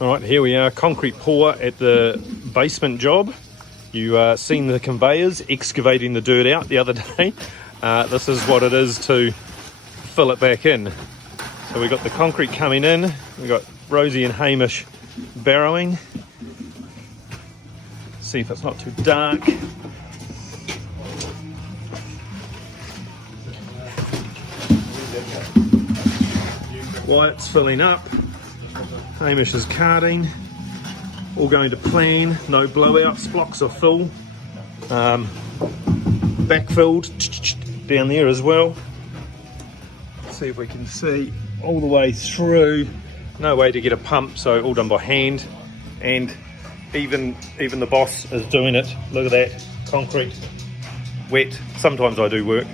All right, here we are, concrete pour at the basement job. You seen the conveyors excavating the dirt out the other day. This is what it is to fill it back in. So we got the concrete coming in, we got Rosie and Hamish barrowing. See if it's not too dark. Wyatt's filling up. Hamish is carting. All going to plan. No blowouts. Blocks are full. Backfilled down there as well. Let's see if we can see all the way through. No way to get a pump, so all done by hand. And even the boss is doing it. Look at that concrete, wet. Sometimes I do work.